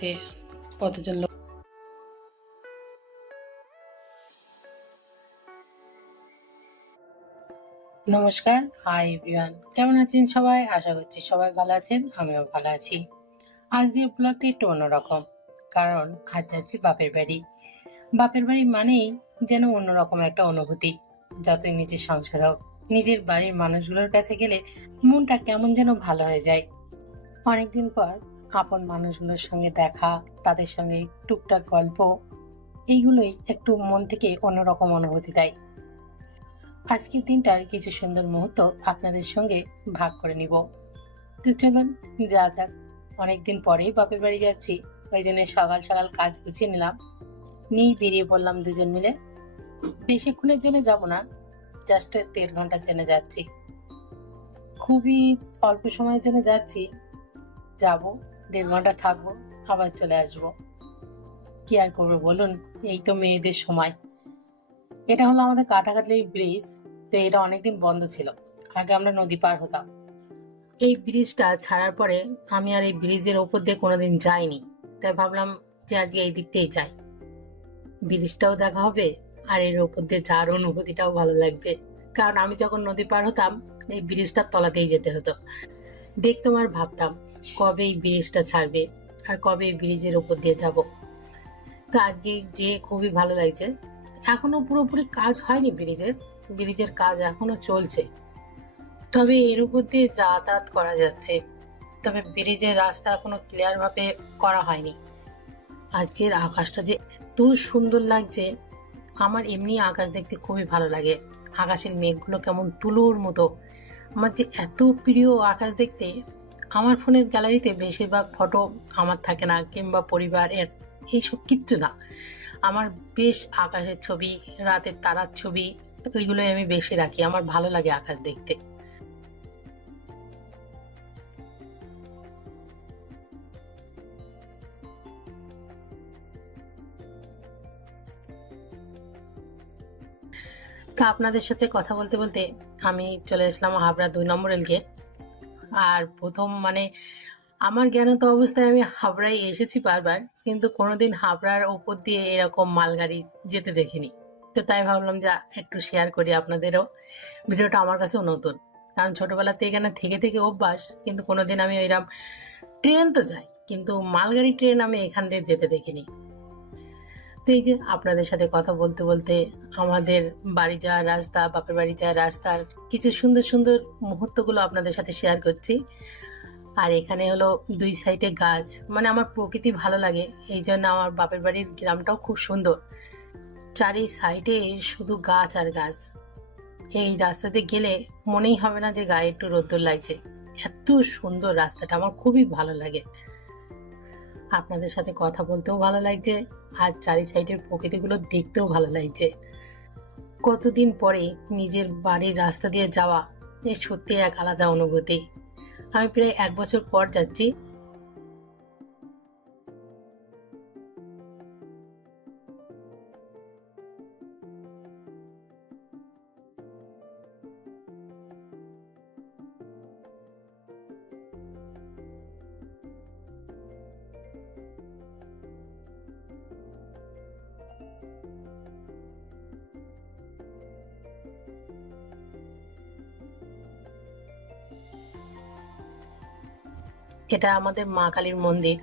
দেখতে কতজন লোক। নমস্কার, হাই এভরিওয়ান, কেমন আছেন সবাই? আশা করছি সবাই ভালো আছেন, আমিও ভালো আছি। আজকের ব্লগটি একটু অন্যরকম, কারণ আজ যাচ্ছি বাপের বাড়ি। বাপের বাড়ি মানেই যেন অন্যরকম একটা অনুভূতি। যতই নিজের সংসার হোক, নিজের বাড়ির মানুষগুলোর কাছে গেলে মনটা কেমন যেন ভালো হয়ে যায়। অনেকদিন পর আপন মানুষগুলোর সঙ্গে দেখা, তাদের সঙ্গে টুকটাক গল্প, এইগুলোই একটু মন থেকে অন্যরকম অনুভূতি দেয়। আজকের দিনটার কিছু সুন্দর মুহূর্ত আপনাদের সঙ্গে ভাগ করে নিব। তো চলুন যা যাক। অনেকদিন পরেই বাপের বাড়ি যাচ্ছি, ওই জন্য সকাল সকাল কাজ গুছিয়ে নিলাম, নিয়ে বেরিয়ে পড়লাম দুজন মিলে। বেশিক্ষণের জন্য যাব না, জাস্ট 1.5 ঘন্টার জন্য যাচ্ছি। খুবই অল্প সময়ের জন্য যাচ্ছি, যাব 1.5 ঘন্টা থাকবো, আবার চলে আসবো। কি আর করবো বলুন, এই তো মেয়েদের সময়। এটা হলো আমাদের কাটাখাটলি ব্রিজ। তো এটা অনেকদিন বন্ধ ছিল, আগে আমরা নদী পার হতাম। এই ব্রিজটা ছাড়ার পরে আমি আর এই ব্রিজের ওপর দিয়ে কোনোদিন যাইনি, তাই ভাবলাম যে আজকে এই দিক দিয়েই যাই। ব্রিজটাও দেখা হবে আর এর ওপর দিয়ে যাওয়ার অনুভূতিটাও ভালো লাগবে। কারণ আমি যখন নদী পার হতাম, এই ব্রিজটার তলাতেই যেতে হতো। দেখতাম আর ভাবতাম কবে এই ব্রিজটা ছাড়বে আর কবে এই ব্রিজের ওপর দিয়ে যাব। তো আজকে যে খুবই ভালো লাগছে। এখনো পুরোপুরি কাজ হয়নি ব্রিজের, ব্রিজের কাজ এখনো চলছে, তবে এর উপর দিয়ে যাতায়াত করা যাচ্ছে। তবে ব্রিজের রাস্তা এখনো ক্লিয়ার ভাবে করা হয়নি। আজকের আকাশটা যে এত সুন্দর লাগছে, আমার এমনি আকাশ দেখতে খুবই ভালো লাগে। আকাশের মেঘগুলো কেমন তুলোর মতো। আমার যে এত প্রিয় আকাশ দেখতে। আমার ফোনের গ্যালারিতে বেশিরভাগ ফটো আমার থাকে না, কিংবা পরিবারের, এইসব কিচ্ছু না। আমার বেশ আকাশের ছবি, রাতের তারার ছবি, ওইগুলোই আমি বেশি রাখি। আমার ভালো লাগে আকাশ দেখতে। তা আপনাদের সাথে কথা বলতে বলতে আমি চলে আসলাম হাবড়া 2 নম্বর রেলগেট। আর প্রথম আমার জ্ঞানত অবস্থায় আমি হাবড়ায় এসেছি বারবার, কিন্তু কোনোদিন হাবড়ার ওপর দিয়ে এরকম মালগাড়ি যেতে দেখিনি। তো তাই ভাবলাম যে একটু শেয়ার করি আপনাদেরও। ভিডিওটা আমার কাছেও নতুন, কারণ ছোটবেলাতে এখানে থেকে থেকে অভ্যাস, কিন্তু কোনোদিন আমি এরকম ট্রেন তো যাই, কিন্তু মালগাড়ি ট্রেন আমি এখান দিয়ে যেতে দেখিনি। তো এই যে আপনাদের সাথে কথা বলতে বলতে আমাদের বাড়ি যাওয়ার রাস্তা, বাপের বাড়ি যাওয়ার রাস্তার কিছু সুন্দর সুন্দর মুহূর্তগুলো আপনাদের সাথে শেয়ার করছি। আর এখানে হলো 2 সাইডে গাছ, আমার প্রকৃতি ভালো লাগে, এই জন্য আমার বাপের বাড়ির গ্রামটাও খুব সুন্দর। চারি সাইডে শুধু গাছ আর গাছ। এই রাস্তাতে গেলে মনেই হবে না যে গায়ে একটু রোদ্দুর লাগছে। এত সুন্দর রাস্তাটা, আমার খুবই ভালো লাগে। আপনাদের সাথে কথা বলতেও ভালো লাগছে, আর চারি সাইডের প্রকৃতিগুলো দেখতেও ভালো লাগছে। কতদিন পরে নিজের বাড়ির রাস্তা দিয়ে যাওয়া, এ সত্যি এক আলাদা অনুভূতি। আমি প্রায় 1 বছর পর যাচ্ছি। এটা আমাদের মা কালীর মন্দির,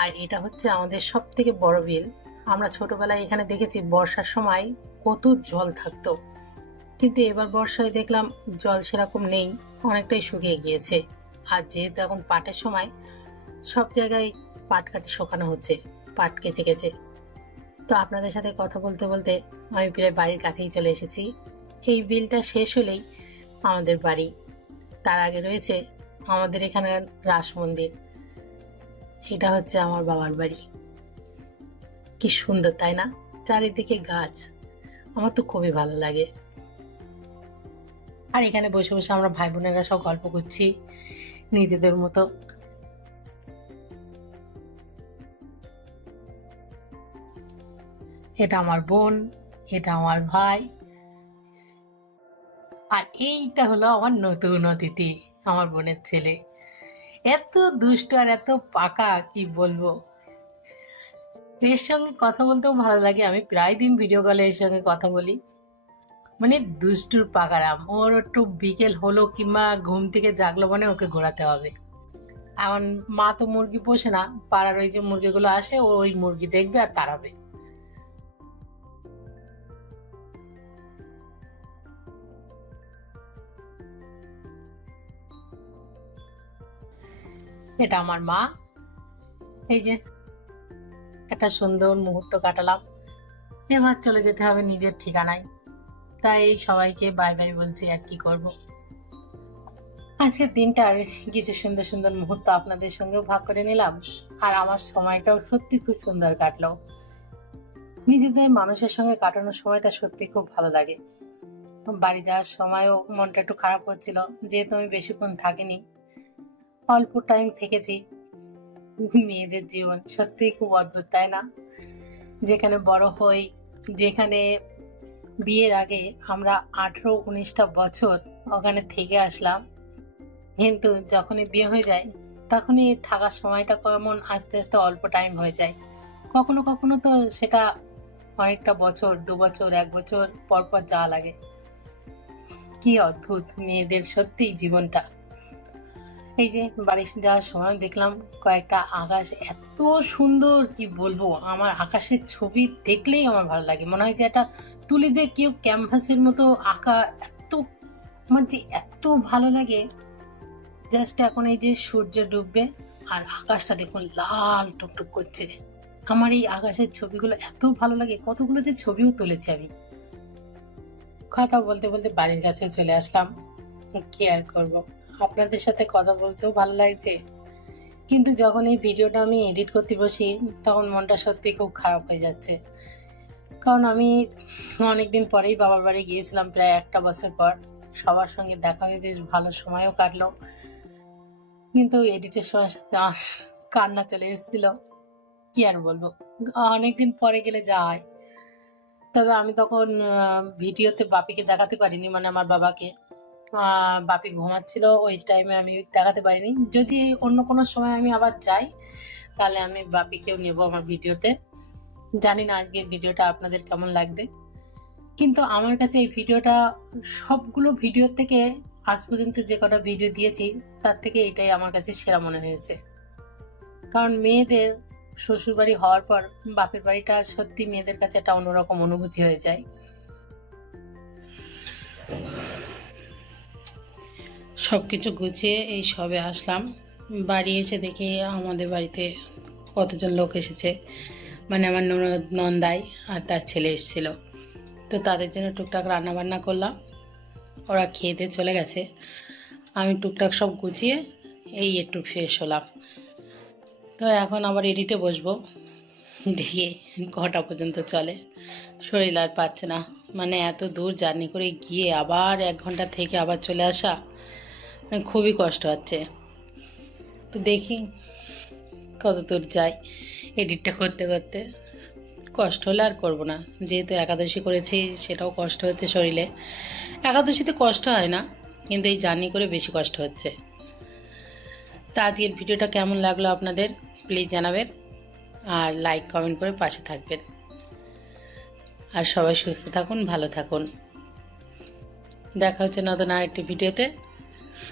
আর এটা হচ্ছে আমাদের সব থেকে বড় বিল। আমরা ছোটবেলায় এখানে দেখেছি বর্ষার সময় কত জল থাকতো, কিন্তু এবার বর্ষায় দেখলাম জল সেরকম নেই, অনেকটাই শুকিয়ে গিয়েছে। আর যেহেতু এখন পাটের সময়, সব জায়গায় পাট কাটি শুকানো হচ্ছে, পাট কেচে গেছে। তো আপনাদের সাথে কথা বলতে বলতে আমি প্রায় বাড়ির কাছেই চলে এসেছি। এই বিলটা শেষ হলেই আমাদের বাড়ি। তার আগে রয়েছে আমাদের এখানে রাস মন্দির। এটা হচ্ছে আমার বাবার বাড়ি। কি সুন্দর তাই না? চারিদিকে গাছ, আমার তো খুবই ভালো লাগে। আর এখানে বসে বসে আমরা ভাই বোনেরা সব গল্প করছি নিজেদের মতো। এটা আমার বোন, এটা আমার ভাই, আর এইটা হলো আমার নতুন অতিথি, আমার বোনের ছেলে। এত দুষ্ট আর এত পাকা, কি বলবো। এর সঙ্গে কথা বলতেও ভালো লাগে। আমি প্রায় দিন ভিডিও কলে এর সঙ্গে কথা বলি। মানে দুষ্টুর পাকারাম। ওর একটু বিকেল হলো কিংবা ঘুম থেকে জাগলো মানে ওকে ঘোরাতে হবে। এখন মা তো মুরগি পোষে না, পাড়ার ওই যে মুরগিগুলো আসে ও ওই মুরগি দেখবে আর তাড়াবে। এটা আমার মা। এই যে একটা সুন্দর মুহূর্ত কাটালাম, এবার চলে যেতে হবে নিজের ঠিকানায়। তাই সবাইকে বাই বাই বলছি, আর কি করব। আজকের দিনটার কিছু সুন্দর সুন্দর মুহূর্ত আপনাদের সঙ্গেও ভাগ করে নিলাম, আর আমার সময়টাও সত্যি খুব সুন্দর কাটলো। নিজেদের মানুষের সঙ্গে কাটানোর সময়টা সত্যি খুব ভালো লাগে। বাড়ি যাওয়ার সময়ও মনটা একটু খারাপ হচ্ছিল, যেহেতু আমি বেশিক্ষণ থাকিনি, অল্প টাইম থেকেছি। মেয়েদের জীবন সত্যিই খুব অদ্ভুত, তাই না? যেখানে বড় হই, যেখানে বিয়ের আগে আমরা 18-19টা বছর ওখানে থেকে আসলাম, কিন্তু যখনই বিয়ে হয়ে যায় তখনই থাকার সময়টা কেমন আস্তে আস্তে অল্প টাইম হয়ে যায়। কখনো কখনো তো সেটা অনেকটা বছর, 2 বছর, 1 বছর পর পর যাওয়া লাগে। কি অদ্ভুত মেয়েদের সত্যি জীবনটা। এই যে বাড়ি যাওয়ার সময় দেখলাম কয়েকটা আকাশ এত সুন্দর, কি বলবো। আমার আকাশের ছবি দেখলেই আমার ভালো লাগে, মনে হয় যে এটা তুলি দিয়ে কেউ ক্যানভাসের মতো আঁকা। এত আমার যে এত ভালো লাগে। জাস্ট এখন এই যে সূর্য ডুববে আর আকাশটা দেখুন লাল টুকটুক করছে। আমার এই আকাশের ছবিগুলো এত ভালো লাগে, কতগুলো যে ছবিও তুলেছি আমি। কথা বলতে বলতে বাড়ির কাছে চলে আসলাম। কি আর করব, আপনাদের সাথে কথা বলতেও ভালো লাগছে, কিন্তু যখন এই ভিডিওটা আমি এডিট করতে বসি তখন মনটা সত্যি খুব খারাপ হয়ে যাচ্ছে। কারণ আমি অনেকদিন পরেই বাবার বাড়ি গিয়েছিলাম, প্রায় 1টা বছর পর। সবার সঙ্গে দেখা হয়ে বেশ ভালো সময়ও কাটলো, কিন্তু এডিটের সময় সাথে কান্না চলে এসেছিল। কি আর বলবো, অনেকদিন পরে গেলে যা হয়। তবে আমি তখন ভিডিওতে বাপিকে দেখাতে পারিনি, মানে আমার বাবাকে। বাপি ঘুমাচ্ছিল, ওই টাইমে আমি দেখাতে পারিনি। যদি অন্য কোনো সময় আমি আবার যাই তাহলে আমি বাপিকেও নেব আমার ভিডিওতে। জানি না আজকের ভিডিওটা আপনাদের কেমন লাগবে, কিন্তু আমার কাছে এই ভিডিওটা সবগুলো ভিডিও থেকে আজ পর্যন্ত যে কটা ভিডিও দিয়েছি তার থেকে এটাই আমার কাছে সেরা মনে হয়েছে। কারণ মেয়েদের শ্বশুরবাড়ি হওয়ার পর বাপের বাড়িটা সত্যি মেয়েদের কাছে একটা অন্যরকম অনুভূতি হয়ে যায়। সবকিছু গুছিয়ে এই সবে আসলাম। বাড়ি এসে দেখি আমাদের বাড়িতে কতজন লোক এসেছে, মানে আমার নন্দাই আর তার ছেলে এসেছিল। তো তাদের জন্য টুকটাক রান্না বান্না করলাম, ওরা খেতে চলে গেছে। আমি টুকটাক সব গুছিয়ে এই একটু ফ্রেশ হলাম। তো এখন আবার এডিটে বসবো, দেখি কটা পর্যন্ত চলে। শরীর আর পাচ্ছে না, মানে এত দূর জার্নি করে গিয়ে আবার 1 ঘন্টা থেকে আবার চলে আসা, মানে খুবই কষ্ট হচ্ছে। তো দেখি কত দূর যাই এডিটটা করতে করতে। কষ্ট হলে আর করবো না, যেহেতু একাদশী করেছি সেটাও কষ্ট হচ্ছে শরীরে। একাদশীতে কষ্ট হয় না, কিন্তু এই জার্নি করে বেশি কষ্ট হচ্ছে। তা আজকের ভিডিওটা কেমন লাগলো আপনাদের প্লিজ জানাবেন, আর লাইক কমেন্ট করে পাশে থাকবেন। আর সবাই সুস্থ থাকুন, ভালো থাকুন। দেখা হচ্ছে নতুন আরেকটি ভিডিওতে।